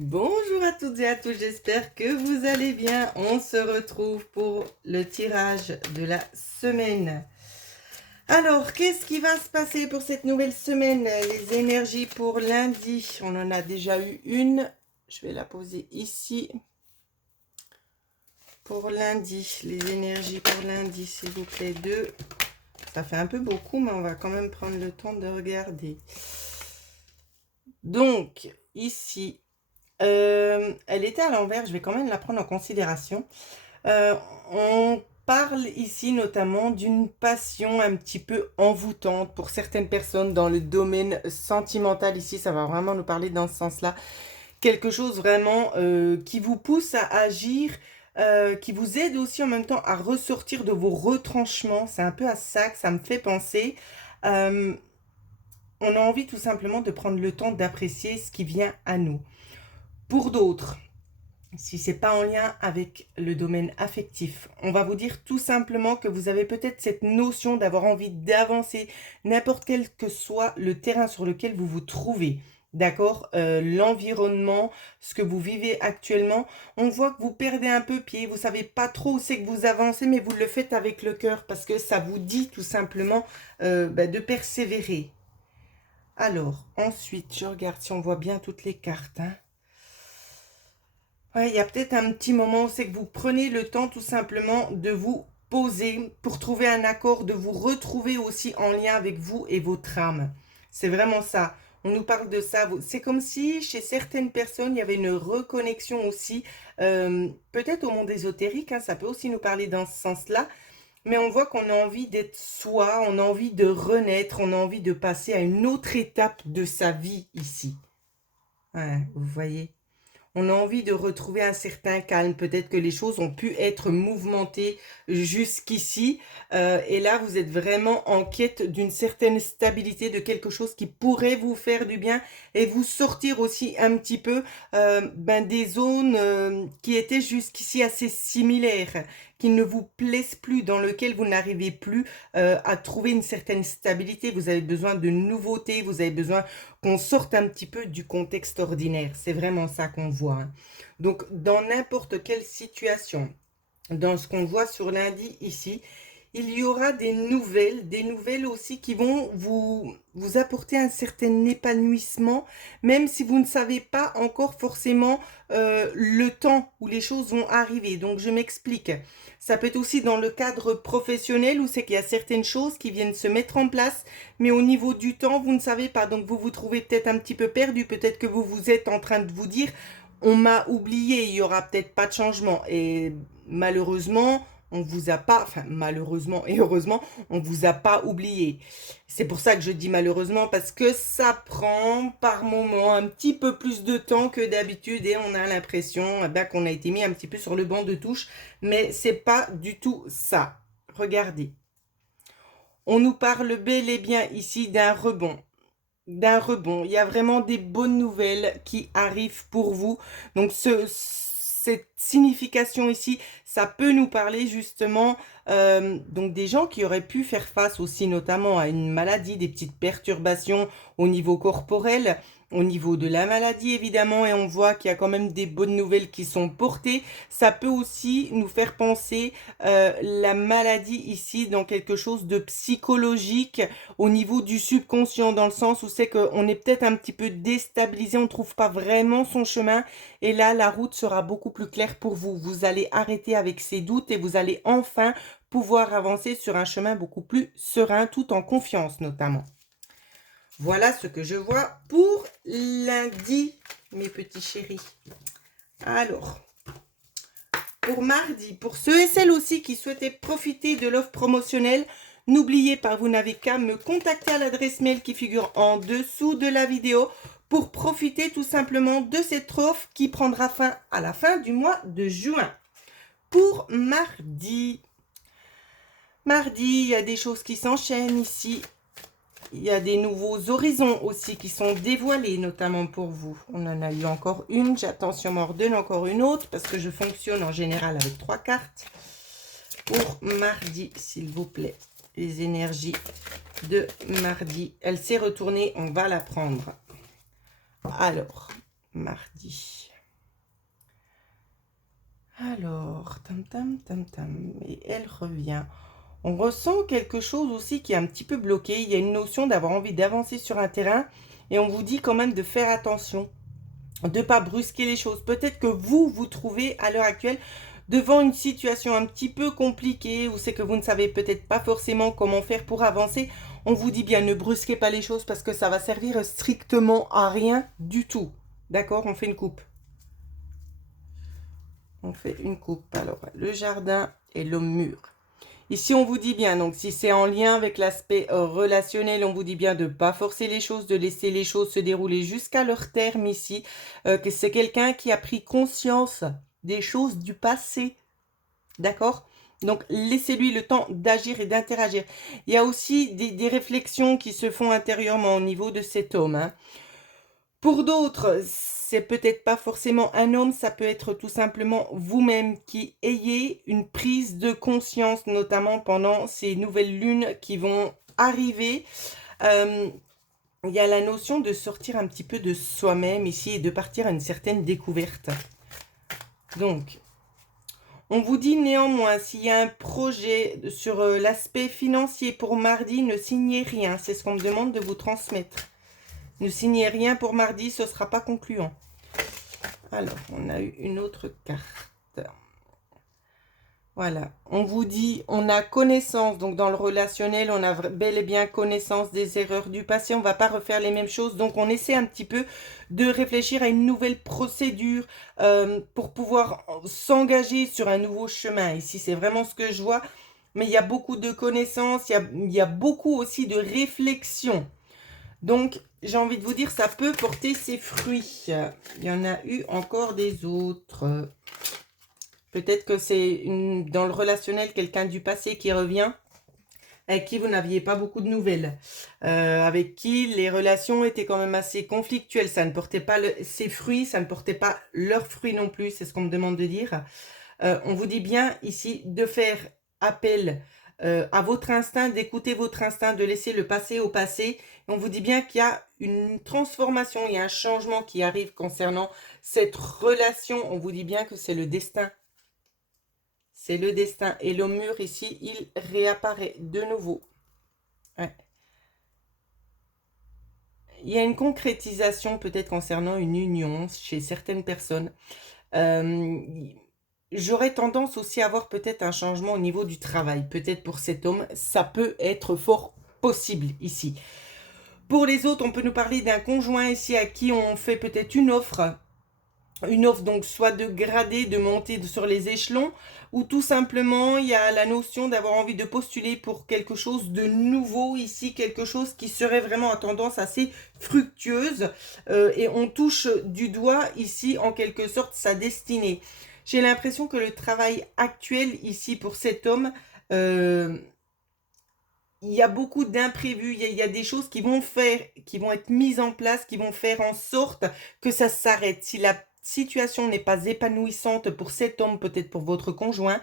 Bonjour à toutes et à tous, j'espère que vous allez bien. On se retrouve pour le tirage de la semaine. Alors, qu'est-ce qui va se passer pour cette nouvelle semaine? Les énergies pour lundi. On en a déjà eu une. Je vais la poser ici. Pour lundi, les énergies pour lundi, s'il vous plaît, 2. Ça fait un peu beaucoup, mais on va quand même prendre le temps de regarder. Donc, ici... elle était à l'envers, je vais quand même la prendre en considération. On parle ici notamment d'une passion un petit peu envoûtante pour certaines personnes dans le domaine sentimental. Ici, ça va vraiment nous parler dans ce sens-là. Quelque chose vraiment qui vous pousse à agir, qui vous aide aussi en même temps à ressortir de vos retranchements. C'est un peu à ça que ça me fait penser. Euh, on a envie tout simplement de prendre le temps d'apprécier ce qui vient à nous. Pour d'autres, si c'est pas en lien avec le domaine affectif, on va vous dire tout simplement que vous avez peut-être cette notion d'avoir envie d'avancer, n'importe quel que soit le terrain sur lequel vous vous trouvez. D'accord, l'environnement, ce que vous vivez actuellement, on voit que vous perdez un peu pied, vous savez pas trop où c'est que vous avancez, mais vous le faites avec le cœur parce que ça vous dit tout simplement de persévérer. Alors, ensuite, je regarde si on voit bien toutes les cartes, hein. Ouais, il y a peut-être un petit moment où c'est que vous prenez le temps tout simplement de vous poser pour trouver un accord, de vous retrouver aussi en lien avec vous et votre âme. C'est vraiment ça. On nous parle de ça. C'est comme si chez certaines personnes, il y avait une reconnexion aussi, peut-être au monde ésotérique, hein, ça peut aussi nous parler dans ce sens-là, mais on voit qu'on a envie d'être soi, on a envie de renaître, on a envie de passer à une autre étape de sa vie ici. Ouais, vous voyez? On a envie de retrouver un certain calme. Peut-être que les choses ont pu être mouvementées jusqu'ici. Et là, vous êtes vraiment en quête d'une certaine stabilité, de quelque chose qui pourrait vous faire du bien et vous sortir aussi un petit peu des zones qui étaient jusqu'ici assez similaires, qui ne vous plaisent plus, dans lesquelles vous n'arrivez plus à trouver une certaine stabilité. Vous avez besoin de nouveautés, vous avez besoin qu'on sorte un petit peu du contexte ordinaire. C'est vraiment ça qu'on voit, hein. Donc, dans n'importe quelle situation, dans ce qu'on voit sur lundi ici, il y aura des nouvelles aussi qui vont vous apporter un certain épanouissement, même si vous ne savez pas encore forcément le temps où les choses vont arriver. Donc, je m'explique. Ça peut être aussi dans le cadre professionnel où c'est qu'il y a certaines choses qui viennent se mettre en place, mais au niveau du temps, vous ne savez pas. Donc, vous vous trouvez peut-être un petit peu perdu. Peut-être que vous vous êtes en train de vous dire, on m'a oublié, il y aura peut-être pas de changement. Et malheureusement, on vous a pas, enfin malheureusement et heureusement, on vous a pas oublié. C'est pour ça que je dis malheureusement, parce que ça prend par moment un petit peu plus de temps que d'habitude et on a l'impression qu'on a été mis un petit peu sur le banc de touche, mais c'est pas du tout ça. Regardez. On nous parle bel et bien ici d'un rebond. D'un rebond. Il y a vraiment des bonnes nouvelles qui arrivent pour vous. Donc cette signification ici, ça peut nous parler justement donc des gens qui auraient pu faire face aussi notamment à une maladie, des petites perturbations au niveau corporel, au niveau de la maladie évidemment, et on voit qu'il y a quand même des bonnes nouvelles qui sont portées. Ça peut aussi nous faire penser la maladie ici dans quelque chose de psychologique au niveau du subconscient, dans le sens où c'est qu'on est peut-être un petit peu déstabilisé, on ne trouve pas vraiment son chemin, et là la route sera beaucoup plus claire pour vous. Vous allez arrêter avec ces doutes et vous allez enfin pouvoir avancer sur un chemin beaucoup plus serein, tout en confiance notamment. Voilà ce que je vois pour lundi, mes petits chéris. Alors, pour mardi, pour ceux et celles aussi qui souhaitaient profiter de l'offre promotionnelle, n'oubliez pas, vous n'avez qu'à me contacter à l'adresse mail qui figure en dessous de la vidéo pour profiter tout simplement de cette offre qui prendra fin à la fin du mois de juin. Pour mardi, il y a des choses qui s'enchaînent ici. Il y a des nouveaux horizons aussi qui sont dévoilés, notamment pour vous. On en a eu encore une. J'attends sur m'en redonne encore une autre parce que je fonctionne en général avec 3 cartes. Pour mardi, s'il vous plaît, les énergies de mardi. Elle s'est retournée, on va la prendre. Alors, mardi. Alors, tam tam tam tam, et elle revient. On ressent quelque chose aussi qui est un petit peu bloqué. Il y a une notion d'avoir envie d'avancer sur un terrain et on vous dit quand même de faire attention, de ne pas brusquer les choses. Peut-être que vous vous trouvez à l'heure actuelle devant une situation un petit peu compliquée ou c'est que vous ne savez peut-être pas forcément comment faire pour avancer. On vous dit bien ne brusquez pas les choses parce que ça va servir strictement à rien du tout. D'accord? On fait une coupe. On fait une coupe. Alors, le jardin et le mur. Ici, on vous dit bien, donc si c'est en lien avec l'aspect relationnel, on vous dit bien de ne pas forcer les choses, de laisser les choses se dérouler jusqu'à leur terme ici. Que c'est quelqu'un qui a pris conscience des choses du passé. D'accord? Donc, laissez-lui le temps d'agir et d'interagir. Il y a aussi des réflexions qui se font intérieurement au niveau de cet homme, hein. Pour d'autres, c'est peut-être pas forcément un homme, ça peut être tout simplement vous-même qui ayez une prise de conscience, notamment pendant ces nouvelles lunes qui vont arriver. Il y a la notion de sortir un petit peu de soi-même ici et de partir à une certaine découverte. Donc, on vous dit néanmoins, s'il y a un projet sur l'aspect financier pour mardi, ne signez rien. C'est ce qu'on me demande de vous transmettre. Ne signez rien pour mardi, ce ne sera pas concluant. Alors, on a eu une autre carte. Voilà, on vous dit, on a connaissance, donc dans le relationnel, on a bel et bien connaissance des erreurs du passé, on ne va pas refaire les mêmes choses, donc on essaie un petit peu de réfléchir à une nouvelle procédure pour pouvoir s'engager sur un nouveau chemin. Ici, c'est vraiment ce que je vois, mais il y a beaucoup de connaissances, il y a beaucoup aussi de réflexion. Donc, j'ai envie de vous dire, ça peut porter ses fruits. Il y en a eu encore des autres. Peut-être que c'est dans le relationnel quelqu'un du passé qui revient, avec qui vous n'aviez pas beaucoup de nouvelles, avec qui les relations étaient quand même assez conflictuelles. Ça ne portait pas ses fruits, ça ne portait pas leurs fruits non plus, c'est ce qu'on me demande de dire. On vous dit bien ici de faire appel à votre instinct, d'écouter votre instinct, de laisser le passé au passé. On vous dit bien qu'il y a une transformation, il y a un changement qui arrive concernant cette relation. On vous dit bien que c'est le destin. C'est le destin. Et le mur ici, il réapparaît de nouveau. Ouais. Il y a une concrétisation peut-être concernant une union chez certaines personnes. J'aurais tendance aussi à avoir peut-être un changement au niveau du travail. Peut-être pour cet homme, ça peut être fort possible ici. Pour les autres, on peut nous parler d'un conjoint ici à qui on fait peut-être une offre. Une offre donc soit de grader, de monter sur les échelons, ou tout simplement il y a la notion d'avoir envie de postuler pour quelque chose de nouveau ici, quelque chose qui serait vraiment à tendance assez fructueuse, et on touche du doigt ici en quelque sorte sa destinée. J'ai l'impression que le travail actuel ici pour cet homme, il y a beaucoup d'imprévus, il y a des choses qui vont être mises en place, qui vont faire en sorte que ça s'arrête. Si la situation n'est pas épanouissante pour cet homme, peut-être pour votre conjoint,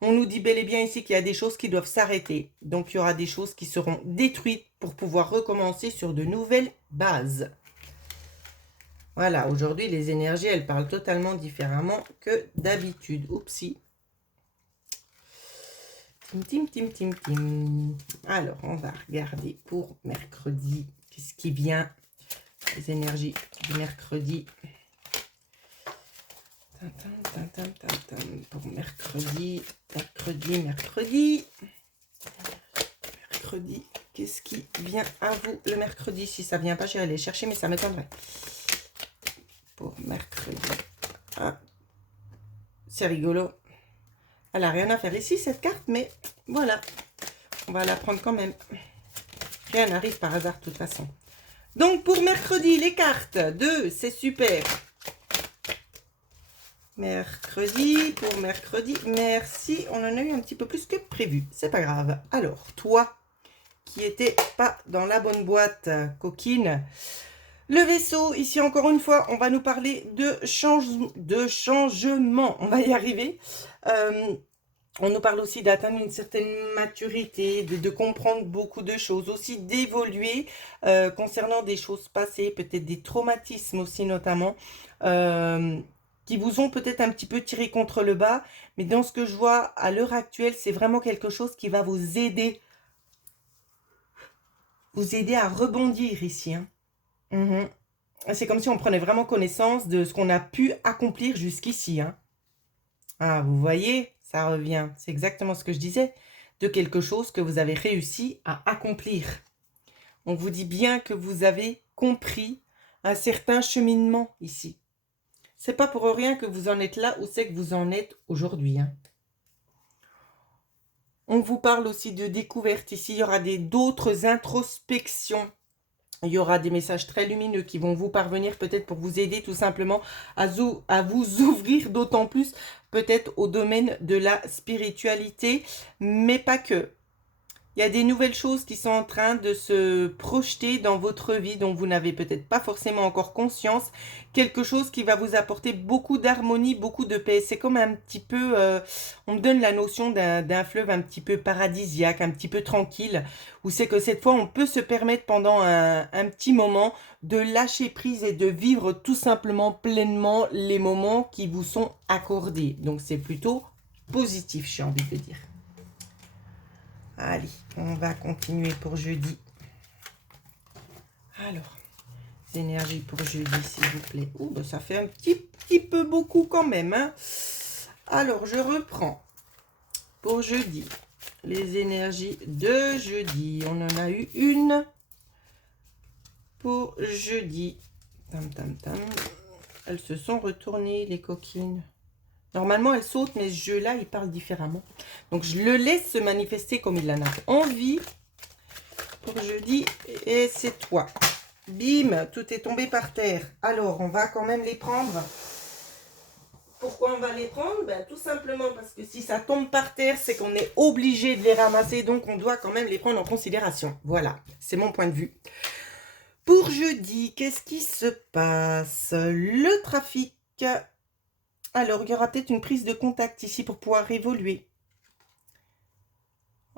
on nous dit bel et bien ici qu'il y a des choses qui doivent s'arrêter. Donc, il y aura des choses qui seront détruites pour pouvoir recommencer sur de nouvelles bases. Voilà, aujourd'hui, les énergies, elles parlent totalement différemment que d'habitude. Oupsie. Tim, tim, tim, tim. Alors, on va regarder pour mercredi. Qu'est-ce qui vient? Les énergies du mercredi. Pour mercredi. Mercredi. Qu'est-ce qui vient à vous le mercredi? Si ça vient pas, j'irai aller chercher, mais ça m'étonnerait. Pour mercredi. Ah, c'est rigolo. Elle n'a rien à faire ici, cette carte, mais voilà. On va la prendre quand même. Rien n'arrive par hasard, de toute façon. Donc, pour mercredi, les cartes. 2, c'est super. Mercredi, pour mercredi. Merci, on en a eu un petit peu plus que prévu. C'est pas grave. Alors, toi, qui n'étais pas dans la bonne boîte, coquine. Le vaisseau, ici, encore une fois, on va nous parler de changement. On va y arriver. On nous parle aussi d'atteindre une certaine maturité, de comprendre beaucoup de choses, aussi d'évoluer concernant des choses passées, peut-être des traumatismes aussi notamment, euh, qui vous ont peut-être un petit peu tiré contre le bas. Mais dans ce que je vois à l'heure actuelle, c'est vraiment quelque chose qui va vous aider à rebondir ici, hein. Mhm. C'est comme si on prenait vraiment connaissance de ce qu'on a pu accomplir jusqu'ici, hein. Ah, vous voyez, ça revient. C'est exactement ce que je disais, de quelque chose que vous avez réussi à accomplir. On vous dit bien que vous avez compris un certain cheminement ici. C'est pas pour rien que vous en êtes là où c'est que vous en êtes aujourd'hui, hein. On vous parle aussi de découverte ici. Il y aura d'autres introspections. Il y aura des messages très lumineux qui vont vous parvenir peut-être pour vous aider tout simplement à vous ouvrir d'autant plus peut-être au domaine de la spiritualité, mais pas que. Il y a des nouvelles choses qui sont en train de se projeter dans votre vie dont vous n'avez peut-être pas forcément encore conscience. Quelque chose qui va vous apporter beaucoup d'harmonie, beaucoup de paix. C'est comme un petit peu, on me donne la notion d'un fleuve un petit peu paradisiaque, un petit peu tranquille, où c'est que cette fois on peut se permettre pendant un petit moment de lâcher prise et de vivre tout simplement pleinement les moments qui vous sont accordés. Donc c'est plutôt positif, j'ai envie de dire. Allez, on va continuer pour jeudi. Alors, les énergies pour jeudi, s'il vous plaît. Ouh, ben ça fait un petit peu beaucoup quand même, hein. Alors, je reprends pour jeudi. Les énergies de jeudi. On en a eu une pour jeudi. Tam, tam, tam. Elles se sont retournées, les coquines. Normalement, elles sautent, mais ce jeu-là, il parle différemment. Donc, je le laisse se manifester comme il en a envie. Pour jeudi, et c'est toi. Bim, tout est tombé par terre. Alors, on va quand même les prendre. Pourquoi on va les prendre? Ben, tout simplement parce que si ça tombe par terre, c'est qu'on est obligé de les ramasser. Donc, on doit quand même les prendre en considération. Voilà, c'est mon point de vue. Pour jeudi, qu'est-ce qui se passe? Le trafic. Alors, il y aura peut-être une prise de contact ici pour pouvoir évoluer.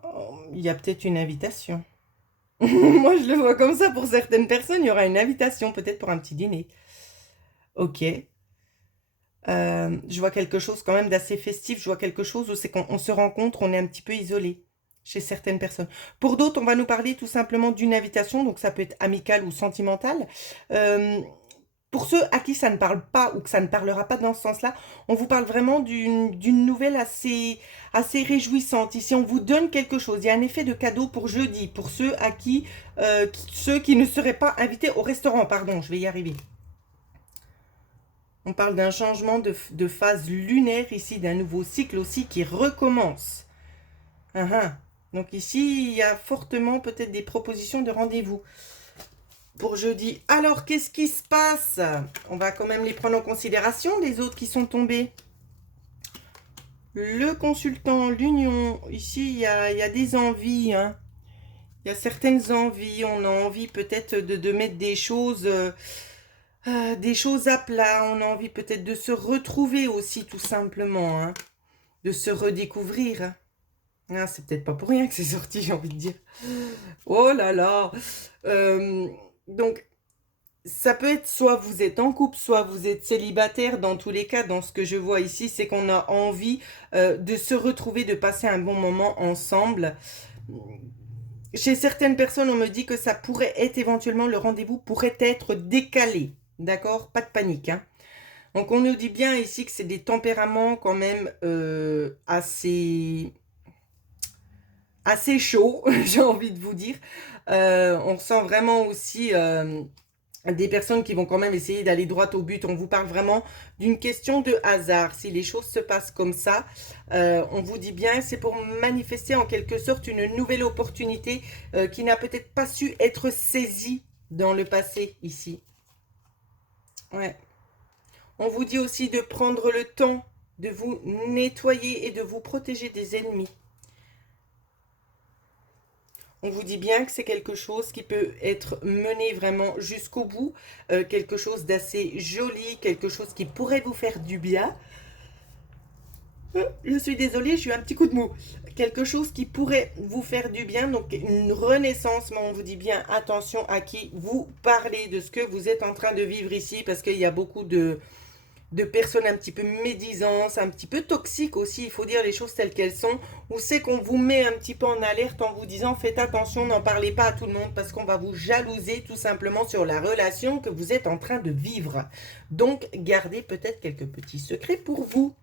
Oh, il y a peut-être une invitation. Moi, je le vois comme ça. Pour certaines personnes, il y aura une invitation, peut-être pour un petit dîner. Ok. Je vois quelque chose quand même d'assez festif. Je vois quelque chose où c'est qu'on se rencontre, on est un petit peu isolé chez certaines personnes. Pour d'autres, on va nous parler tout simplement d'une invitation. Donc, ça peut être amical ou sentimental. Pour ceux à qui ça ne parle pas ou que ça ne parlera pas dans ce sens-là, on vous parle vraiment d'une nouvelle assez réjouissante. Ici, on vous donne quelque chose. Il y a un effet de cadeau pour jeudi, pour ceux à ceux qui ne seraient pas invités au restaurant. Pardon, je vais y arriver. On parle d'un changement de phase lunaire ici, d'un nouveau cycle aussi qui recommence. Donc ici, il y a fortement peut-être des propositions de rendez-vous pour jeudi. Alors, qu'est-ce qui se passe? On va quand même les prendre en considération, les autres qui sont tombés. Le consultant, l'union, ici, il y a des envies, hein. Il y a certaines envies. On a envie peut-être de mettre des choses à plat. On a envie peut-être de se retrouver aussi, tout simplement, hein. De se redécouvrir. Ah, c'est peut-être pas pour rien que c'est sorti, j'ai envie de dire. Oh là là. Donc, ça peut être soit vous êtes en couple, soit vous êtes célibataire. Dans tous les cas, dans ce que je vois ici, c'est qu'on a envie de se retrouver, de passer un bon moment ensemble. Chez certaines personnes, on me dit que ça pourrait être éventuellement, le rendez-vous pourrait être décalé. D'accord? Pas de panique, hein. Donc, on nous dit bien ici que c'est des tempéraments quand même assez chauds, j'ai envie de vous dire. On sent vraiment aussi des personnes qui vont quand même essayer d'aller droit au but. On vous parle vraiment d'une question de hasard. Si les choses se passent comme ça, on vous dit bien, c'est pour manifester en quelque sorte une nouvelle opportunité qui n'a peut-être pas su être saisie dans le passé ici. Ouais. On vous dit aussi de prendre le temps de vous nettoyer et de vous protéger des ennemis. On vous dit bien que c'est quelque chose qui peut être mené vraiment jusqu'au bout, quelque chose d'assez joli, quelque chose qui pourrait vous faire du bien. Je suis désolée, j'ai eu un petit coup de mou. Quelque chose qui pourrait vous faire du bien, donc une renaissance, mais on vous dit bien attention à qui vous parlez, de ce que vous êtes en train de vivre ici, parce qu'il y a beaucoup de personnes un petit peu médisantes, un petit peu toxiques aussi, il faut dire les choses telles qu'elles sont, où c'est qu'on vous met un petit peu en alerte en vous disant faites attention, n'en parlez pas à tout le monde, parce qu'on va vous jalouser tout simplement sur la relation que vous êtes en train de vivre. Donc, gardez peut-être quelques petits secrets pour vous,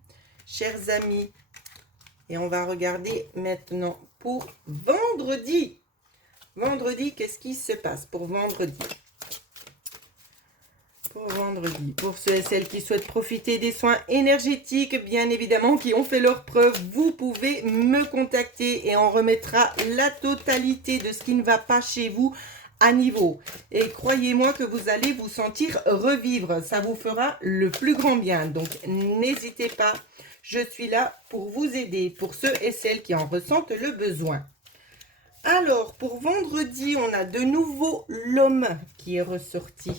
chers amis. Et on va regarder maintenant pour vendredi. Vendredi, qu'est-ce qui se passe pour vendredi? Pour vendredi, pour ceux et celles qui souhaitent profiter des soins énergétiques, bien évidemment, qui ont fait leur preuve, vous pouvez me contacter et on remettra la totalité de ce qui ne va pas chez vous à niveau. Et croyez-moi que vous allez vous sentir revivre. Ça vous fera le plus grand bien. Donc, n'hésitez pas. Je suis là pour vous aider, pour ceux et celles qui en ressentent le besoin. Alors, pour vendredi, on a de nouveau l'homme qui est ressorti.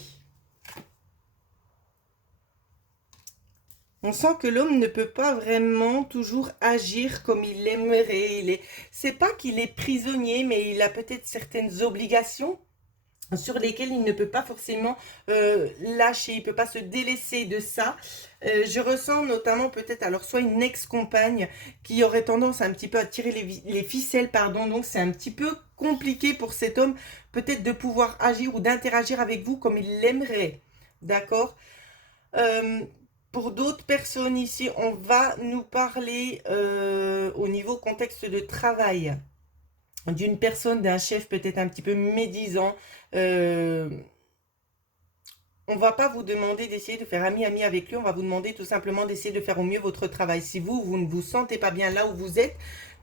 On sent que l'homme ne peut pas vraiment toujours agir comme il aimerait. C'est pas qu'il est prisonnier, mais il a peut-être certaines obligations sur lesquelles il ne peut pas forcément lâcher, il ne peut pas se délaisser de ça. Je ressens notamment peut-être alors soit une ex-compagne qui aurait tendance un petit peu à tirer les ficelles, pardon, donc c'est un petit peu compliqué pour cet homme peut-être de pouvoir agir ou d'interagir avec vous comme il l'aimerait, d'accord. Pour d'autres personnes ici, on va nous parler au niveau contexte de travail d'une personne, d'un chef peut-être un petit peu médisant. On va pas vous demander d'essayer de faire ami-ami avec lui, on va vous demander tout simplement d'essayer de faire au mieux votre travail. Si vous ne vous sentez pas bien là où vous êtes,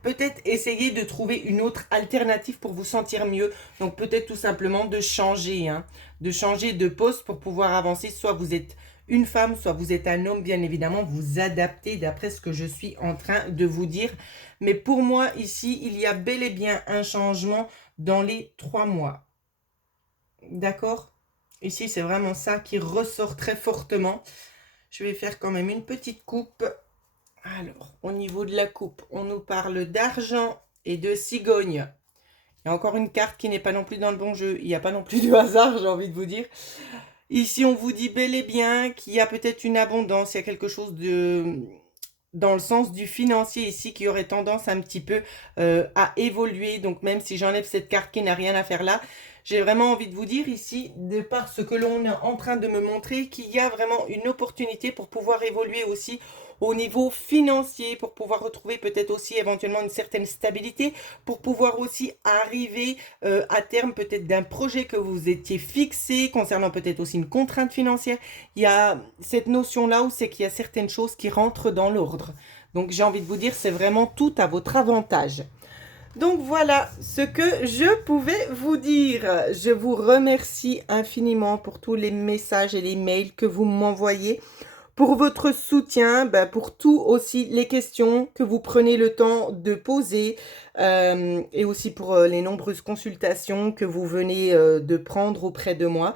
peut-être essayez de trouver une autre alternative pour vous sentir mieux. Donc peut-être tout simplement de changer, de changer de poste pour pouvoir avancer. Soit vous êtes une femme, soit vous êtes un homme, bien évidemment, vous adaptez d'après ce que je suis en train de vous dire. Mais pour moi, ici, il y a bel et bien un changement dans les 3 mois. D'accord? Ici, c'est vraiment ça qui ressort très fortement. Je vais faire quand même une petite coupe. Alors, au niveau de la coupe, on nous parle d'argent et de cigogne. Il y a encore une carte qui n'est pas non plus dans le bon jeu. Il n'y a pas non plus de hasard, j'ai envie de vous dire. Ici, on vous dit bel et bien qu'il y a peut-être une abondance. Il y a quelque chose de... dans le sens du financier ici qui aurait tendance un petit peu à évoluer. Donc, même si j'enlève cette carte qui n'a rien à faire là, j'ai vraiment envie de vous dire ici, de par ce que l'on est en train de me montrer, qu'il y a vraiment une opportunité pour pouvoir évoluer aussi au niveau financier, pour pouvoir retrouver peut-être aussi éventuellement une certaine stabilité, pour pouvoir aussi arriver à terme peut-être d'un projet que vous étiez fixé, concernant peut-être aussi une contrainte financière. Il y a cette notion-là où c'est qu'il y a certaines choses qui rentrent dans l'ordre. Donc j'ai envie de vous dire, c'est vraiment tout à votre avantage. Donc voilà ce que je pouvais vous dire. Je vous remercie infiniment pour tous les messages et les mails que vous m'envoyez, pour votre soutien, pour tout aussi les questions que vous prenez le temps de poser et aussi pour les nombreuses consultations que vous venez de prendre auprès de moi.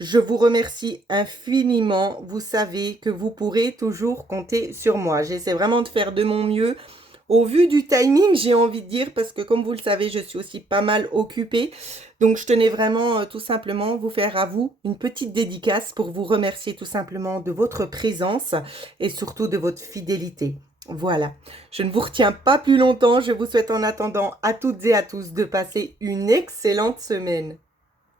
Je vous remercie infiniment. Vous savez que vous pourrez toujours compter sur moi. J'essaie vraiment de faire de mon mieux. Au vu du timing, j'ai envie de dire, parce que comme vous le savez, je suis aussi pas mal occupée. Donc, je tenais vraiment tout simplement vous faire à vous une petite dédicace pour vous remercier tout simplement de votre présence et surtout de votre fidélité. Voilà, je ne vous retiens pas plus longtemps. Je vous souhaite en attendant à toutes et à tous de passer une excellente semaine.